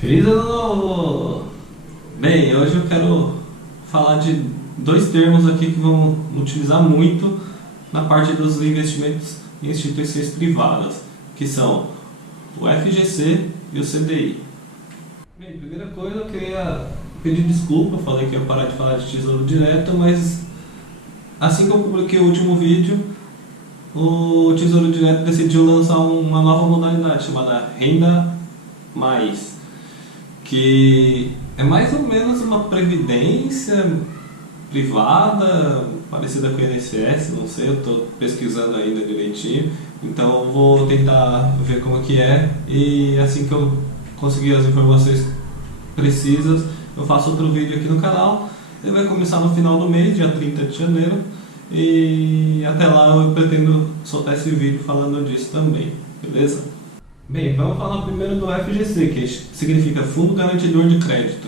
Feliz ano novo! Bem, hoje eu quero falar de dois termos aqui que vão utilizar muito na parte dos investimentos em instituições privadas, que são o FGC e o CDI. Bem, primeira coisa eu queria pedir desculpa, falei que ia parar de falar de Tesouro Direto, mas assim que eu publiquei o último vídeo, o Tesouro Direto decidiu lançar uma nova modalidade chamada Renda Mais, que é mais ou menos uma previdência privada, parecida com o INSS, não sei, eu estou pesquisando ainda direitinho, então eu vou tentar ver como é que é, e assim que eu conseguir as informações precisas, eu faço outro vídeo aqui no canal. Ele vai começar no final do mês, dia 30 de janeiro, e até lá eu pretendo soltar esse vídeo falando disso também, beleza? Bem, vamos falar primeiro do FGC, que significa Fundo Garantidor de Crédito.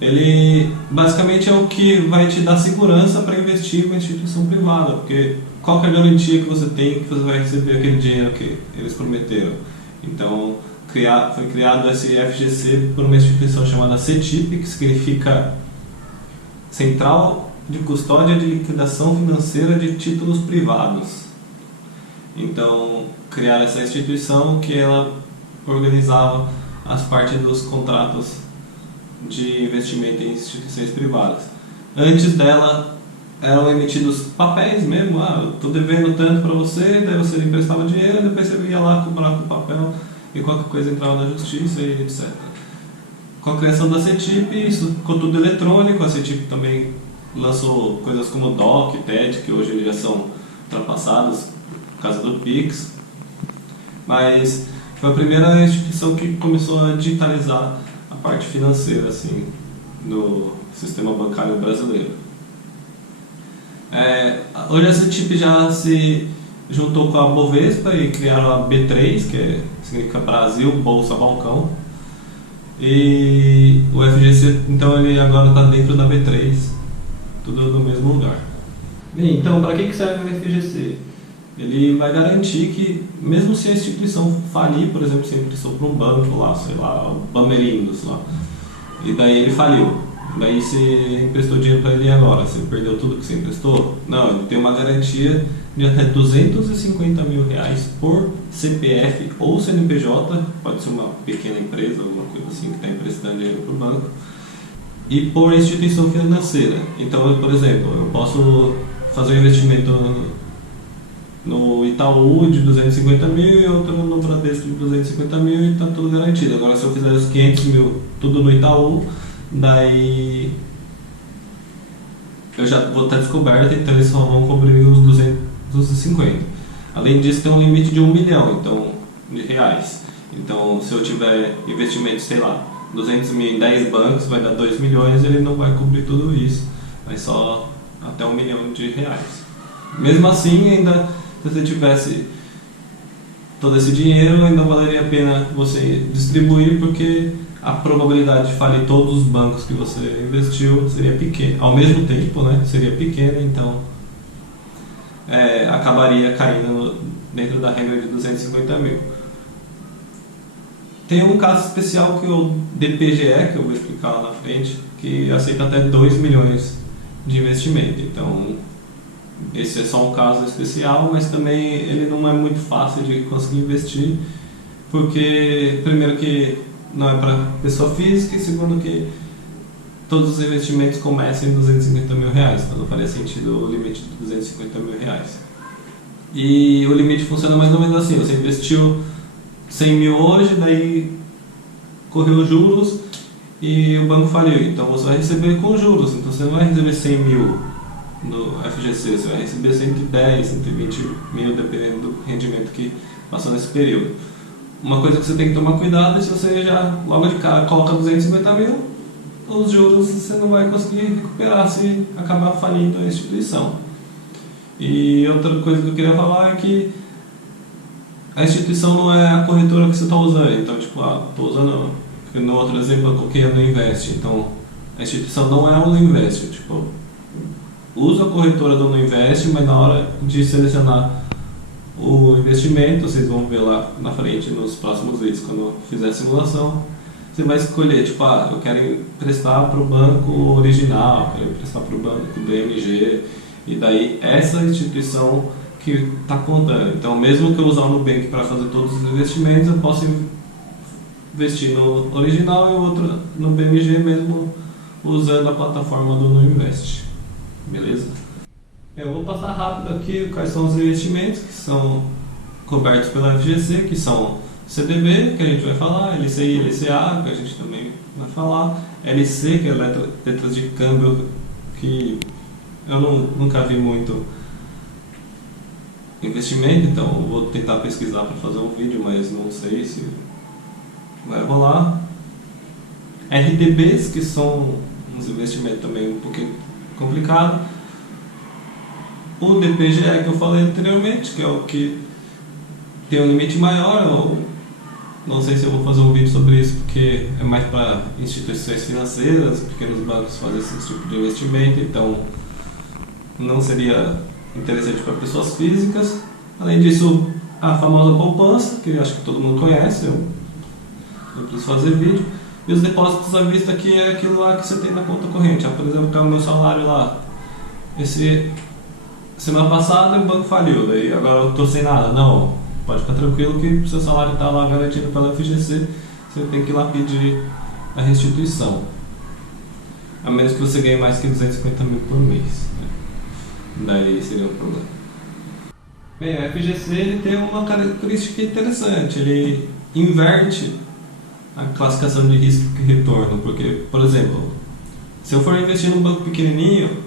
Ele basicamente é o que vai te dar segurança para investir em uma instituição privada, porque qual que é a garantia que você tem que você vai receber aquele dinheiro que eles prometeram? Então, foi criado esse FGC por uma instituição chamada CETIP, que significa Central de Custódia de Liquidação Financeira de Títulos Privados. Então, criaram essa instituição que ela organizava as partes dos contratos de investimento em instituições privadas. Antes dela, eram emitidos papéis mesmo, eu estou devendo tanto para você, daí você emprestava dinheiro, depois você ia lá cobrar com papel e qualquer coisa entrava na justiça e etc. Com a criação da CETIP, isso ficou tudo eletrônico. A CETIP também lançou coisas como DOC, TED, que hoje já são ultrapassadas por causa do Pix, mas foi a primeira instituição que começou a digitalizar a parte financeira assim, no sistema bancário brasileiro. Hoje a CETIP já se juntou com a Bovespa e criaram a B3, que significa Brasil Bolsa Balcão, e o FGC então ele agora está dentro da B3, tudo no mesmo lugar. Bem, então para que serve o FGC? Ele vai garantir que, mesmo se a instituição falir, por exemplo, você emprestou para um banco lá, sei lá, o Bamerindos lá, e daí ele faliu, daí você emprestou dinheiro para ele agora, você perdeu tudo que você emprestou? Não, ele tem uma garantia de até R$250 mil por CPF ou CNPJ, pode ser uma pequena empresa, alguma coisa assim que está emprestando dinheiro para o banco, e por instituição financeira. Então, por exemplo, eu posso fazer um investimento no Itaú de 250 mil e outro no Bradesco de 250 mil e está tudo garantido. Agora, se eu fizer os 500 mil tudo no Itaú, daí eu já vou estar descoberto, então eles só vão cobrir os 250. Além disso, tem um limite de 1 milhão de reais. Então, se eu tiver investimento, sei lá, 200 mil em 10 bancos, vai dar 2 milhões, ele não vai cobrir tudo isso, vai só até 1 milhão de reais. Mesmo assim, ainda se você tivesse todo esse dinheiro, ainda valeria a pena você distribuir, porque a probabilidade de falir todos os bancos que você investiu seria pequena. Ao mesmo tempo, né, seria pequena, então acabaria caindo dentro da regra de 250 mil. Tem um caso especial que é o DPGE, que eu vou explicar lá na frente, que aceita até 2 milhões de investimento. Então, esse é só um caso especial, mas também ele não é muito fácil de conseguir investir, porque primeiro que não é para pessoa física e segundo que todos os investimentos começam em 250 mil reais, então não faria sentido o limite de 250 mil reais. E o limite funciona mais ou menos assim: você investiu 100 mil hoje, daí correu juros e o banco faliu, então você vai receber com juros, então você não vai receber 100 mil no FGC, você vai receber 110, 120 mil, dependendo do rendimento que passou nesse período. Uma coisa que você tem que tomar cuidado é se você já logo de cara coloca 250 mil, os juros você não vai conseguir recuperar se acabar falindo a instituição. E outra coisa que eu queria falar é que a instituição não é a corretora que você está usando. Então, tipo, estou usando, no outro exemplo eu coloquei a Nuinvest, então a instituição não é o Nuinvest, tipo, usa a corretora do Nuinvest, mas na hora de selecionar o investimento, vocês vão ver lá na frente nos próximos vídeos quando eu fizer a simulação, você vai escolher, tipo, eu quero emprestar para o banco original, quero emprestar para o banco BMG, e daí essa instituição que está contando. Então, mesmo que eu usar o Nubank para fazer todos os investimentos, eu posso investir no original e o outro no BMG, mesmo usando a plataforma do Nuinvest. Beleza? Eu vou passar rápido aqui quais são os investimentos que são cobertos pela FGC, que são CDB, que a gente vai falar, LCI e LCA, que a gente também vai falar, LC, que é letras de câmbio, que eu nunca vi muito investimento, então eu vou tentar pesquisar para fazer um vídeo, mas não sei se vai rolar. RDBs, que são uns investimentos também um pouquinho complicado. O DPGE que eu falei anteriormente, que é o que tem um limite maior. Eu não sei se eu vou fazer um vídeo sobre isso, porque é mais para instituições financeiras, pequenos bancos fazem esse tipo de investimento, então não seria interessante para pessoas físicas. Além disso, a famosa poupança, que eu acho que todo mundo conhece, eu não preciso fazer vídeo. E os depósitos à vista, que é aquilo lá que você tem na conta corrente. Por exemplo, que é o meu salário lá. Semana passada o banco faliu, daí agora eu estou sem nada. Não, pode ficar tranquilo que o seu salário está lá garantido pela FGC, você tem que ir lá pedir a restituição. A menos que você ganhe mais que 250 mil por mês, né? Daí seria um problema. Bem, o FGC ele tem uma característica interessante, ele inverte a classificação de risco e retorno, porque, por exemplo, se eu for investir num banco pequenininho,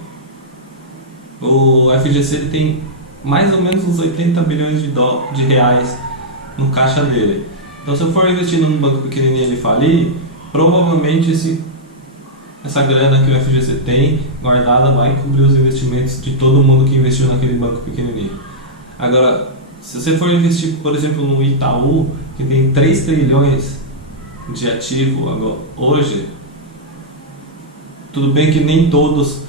o FGC ele tem mais ou menos uns 80 bilhões de reais no caixa dele. Então, se eu for investir num banco pequenininho e ele falir, provavelmente essa grana que o FGC tem guardada vai cobrir os investimentos de todo mundo que investiu naquele banco pequenininho. Agora, se você for investir, por exemplo, no Itaú, que tem 3 trilhões de ativo hoje, tudo bem que nem todos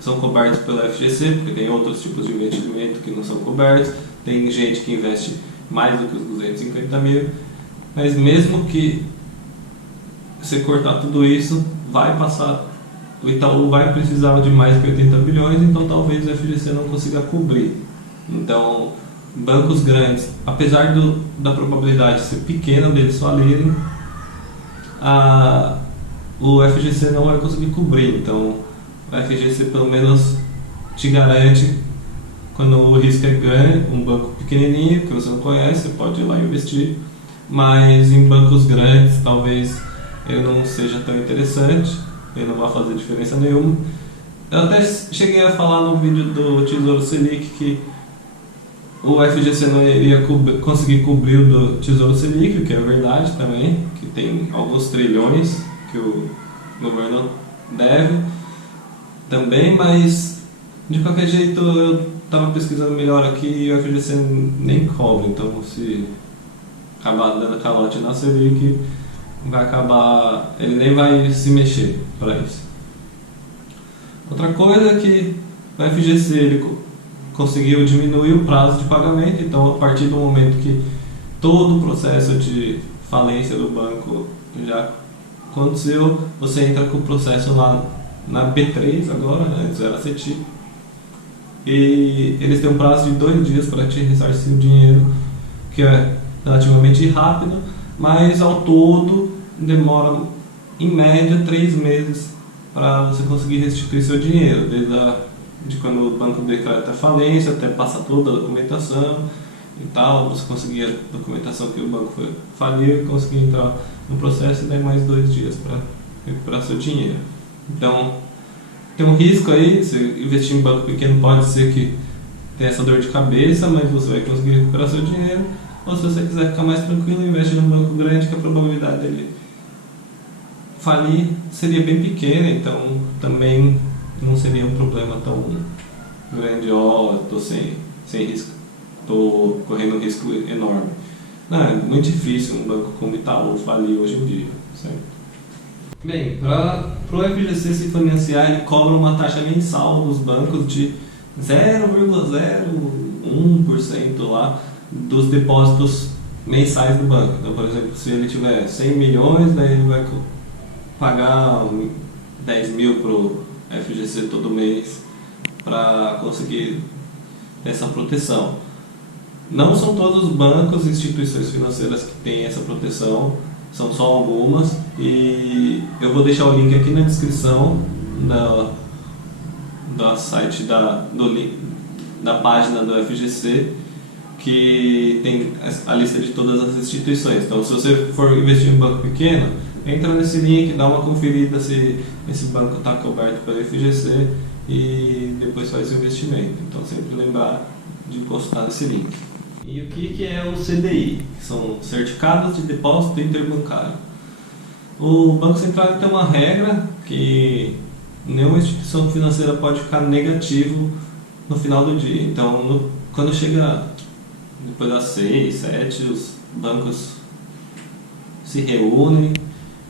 são cobertos pela FGC, porque tem outros tipos de investimento que não são cobertos, tem gente que investe mais do que os 250 mil, mas mesmo que você cortar tudo isso, o Itaú vai precisar de mais que 80 bilhões, então talvez o FGC não consiga cobrir. Então, bancos grandes, apesar da probabilidade ser pequena deles falirem, o FGC não vai conseguir cobrir. Então, o FGC pelo menos te garante, quando o risco é ganho, um banco pequenininho que você não conhece, você pode ir lá investir, mas em bancos grandes talvez ele não seja tão interessante, ele não vai fazer diferença nenhuma. Eu até cheguei a falar no vídeo do Tesouro Selic que o FGC não iria conseguir cobrir o do Tesouro Selic, o que é verdade também, que tem alguns trilhões que o governo deve também, mas de qualquer jeito eu estava pesquisando melhor aqui e o FGC nem cobre, então se acabar dando calote na Selic, vai acabar, ele nem vai se mexer para isso. Outra coisa é que o FGC ele conseguiu diminuir o prazo de pagamento, então a partir do momento que todo o processo de falência do banco já aconteceu, você entra com o processo lá na B3 agora, né? Antes era CETIP, e eles têm um prazo de 2 dias para te ressarcir o dinheiro, que é relativamente rápido, mas ao todo demora em média 3 meses para você conseguir restituir seu dinheiro, de quando o banco decreta falência até passar toda a documentação e tal, você conseguir a documentação que o banco faliu e conseguir entrar no processo e daí mais 2 dias para recuperar seu dinheiro. Então, tem um risco aí, se investir em banco pequeno pode ser que tenha essa dor de cabeça, mas você vai conseguir recuperar seu dinheiro, ou se você quiser ficar mais tranquilo, investe num banco grande que a probabilidade dele falir seria bem pequena, então também não seria um problema tão grande, estou sem risco, estou correndo um risco enorme. Não, é muito difícil um banco como Itaú falir hoje em dia, certo? Bem, para o FGC se financiar, ele cobra uma taxa mensal dos bancos de 0,01% lá dos depósitos mensais do banco. Então, por exemplo, se ele tiver 100 milhões, daí ele vai pagar 10 mil para o FGC todo mês para conseguir essa proteção. Não são todos os bancos e instituições financeiras que têm essa proteção, são só algumas, e eu vou deixar o link aqui na descrição da site da página do FGC, que tem a lista de todas as instituições. Então, se você for investir em um banco pequeno, entra nesse link, dá uma conferida se esse banco está coberto pelo FGC e depois faz o investimento. Então, sempre lembrar de encostar nesse link. E o que é o CDI? Que são Certificados de Depósito Interbancário. O Banco Central tem uma regra que nenhuma instituição financeira pode ficar negativo no final do dia. Então, quando chega depois das 6, 7, os bancos se reúnem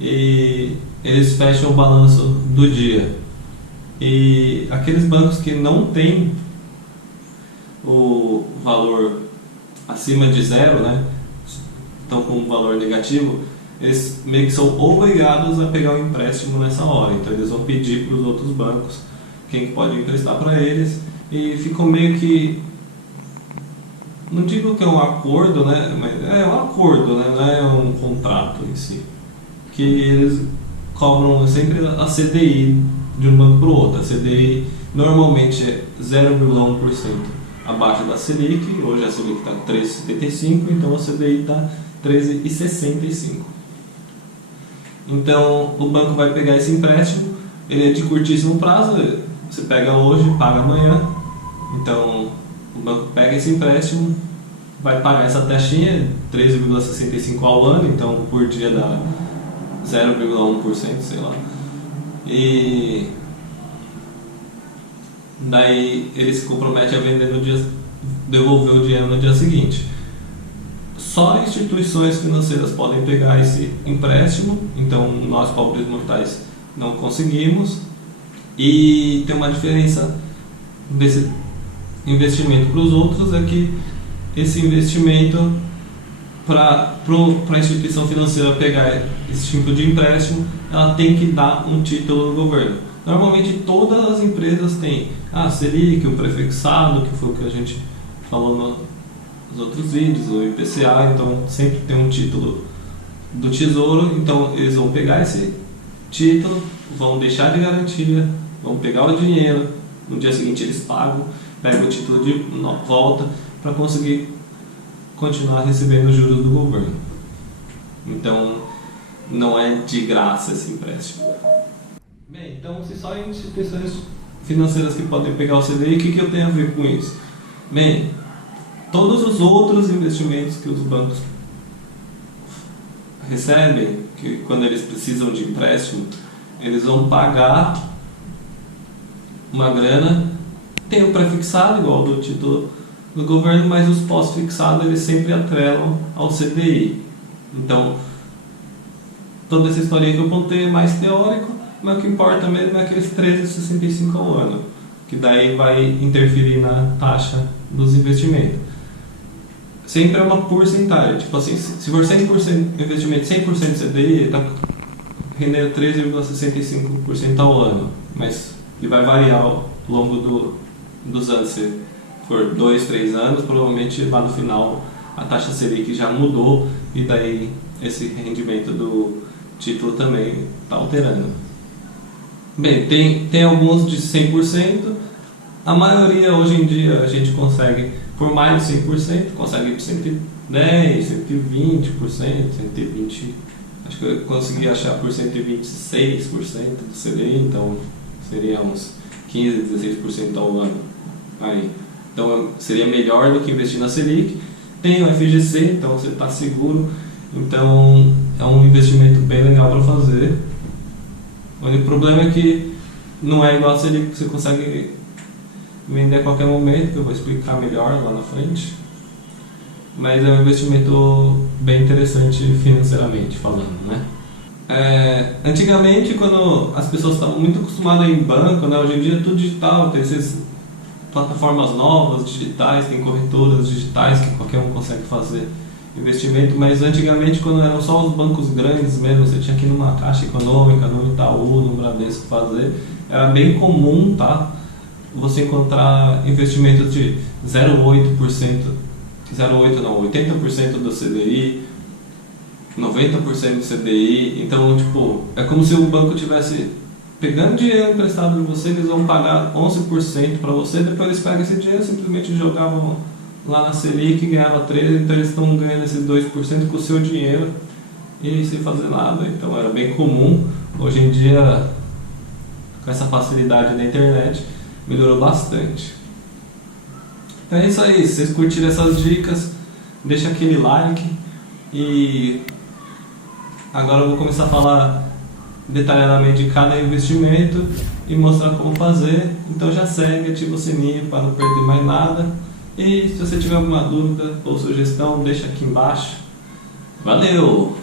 e eles fecham o balanço do dia. E aqueles bancos que não têm o valor acima de zero, né, estão com um valor negativo, eles meio que são obrigados a pegar um empréstimo nessa hora. Então eles vão pedir para os outros bancos quem pode emprestar para eles, e ficam meio que, não digo que é um acordo, né, mas é um acordo, né, não é um contrato em si, que eles cobram sempre a CDI de um banco para o outro. A CDI normalmente é 0,1% abaixo da Selic. Hoje a Selic está 13,75, então a CDI está 13,65. Então o banco vai pegar esse empréstimo, ele é de curtíssimo prazo, você pega hoje, paga amanhã. Então o banco pega esse empréstimo, vai pagar essa taxinha, 13,65 ao ano, então por dia dá 0,1%, sei lá. E daí ele se compromete a vender devolver o dinheiro no dia seguinte. Só instituições financeiras podem pegar esse empréstimo, então nós, pobres mortais, não conseguimos. E tem uma diferença desse investimento para os outros, é que esse investimento, para a instituição financeira pegar esse tipo de empréstimo, ela tem que dar um título do governo. Normalmente todas as empresas têm a Selic, o prefixado, que foi o que a gente falou nos outros vídeos, o IPCA, então sempre tem um título do Tesouro. Então eles vão pegar esse título, vão deixar de garantia, vão pegar o dinheiro, no dia seguinte eles pegam o título de volta para conseguir continuar recebendo os juros do governo. Então não é de graça esse empréstimo. Bem, então se só instituições financeiras que podem pegar o CDI, o que eu tenho a ver com isso? Bem, todos os outros investimentos que os bancos recebem, que quando eles precisam de empréstimo, eles vão pagar uma grana, tem o prefixado igual do título do governo, mas os pós-fixados eles sempre atrelam ao CDI. Então, toda essa historinha que eu contei é mais teórico, mas o que importa mesmo é aqueles 13,65 ao ano, que daí vai interferir na taxa dos investimentos. Sempre é uma porcentagem, tipo assim, se for 100% investimento, 100% CDI, está rendendo 13,65% ao ano, mas ele vai variar ao longo dos anos. Se for 2, 3 anos, provavelmente lá no final a taxa Selic já mudou e daí esse rendimento do título também está alterando. Bem, tem alguns de 100%, a maioria hoje em dia a gente consegue por mais de 100%, consegue por 110%, 120%, 120%, acho que eu consegui achar por 126% do CDI, então seria uns 15%, 16% ao ano. Aí. Então seria melhor do que investir na Selic. Tem o FGC, então você está seguro, então é um investimento bem legal para fazer. O único problema é que não é igual a Selic, que você consegue vender a qualquer momento, que eu vou explicar melhor lá na frente. Mas é um investimento bem interessante financeiramente falando, né? Antigamente, quando as pessoas estavam muito acostumadas a ir em banco, né? Hoje em dia é tudo digital, tem essas plataformas novas, digitais, tem corretoras digitais que qualquer um consegue fazer investimento, mas antigamente quando eram só os bancos grandes mesmo, você tinha que ir numa Caixa Econômica, no Itaú, no Bradesco fazer, era bem comum, tá? Você encontrar investimentos de 0,8%, 0,8 não, 80% do CDI, 90% do CDI, então tipo, é como se o banco tivesse pegando dinheiro emprestado de você, eles vão pagar 11% para você, depois eles pegam esse dinheiro e simplesmente jogavam lá na Selic e ganhava 13%, então eles estão ganhando esses 2% com o seu dinheiro e sem fazer nada, então era bem comum. Hoje em dia, com essa facilidade da internet, melhorou bastante. Então é isso aí, se vocês curtiram essas dicas, deixa aquele like e agora eu vou começar a falar detalhadamente de cada investimento e mostrar como fazer. Então já segue, ativa o sininho para não perder mais nada. E se você tiver alguma dúvida ou sugestão, deixa aqui embaixo. Valeu!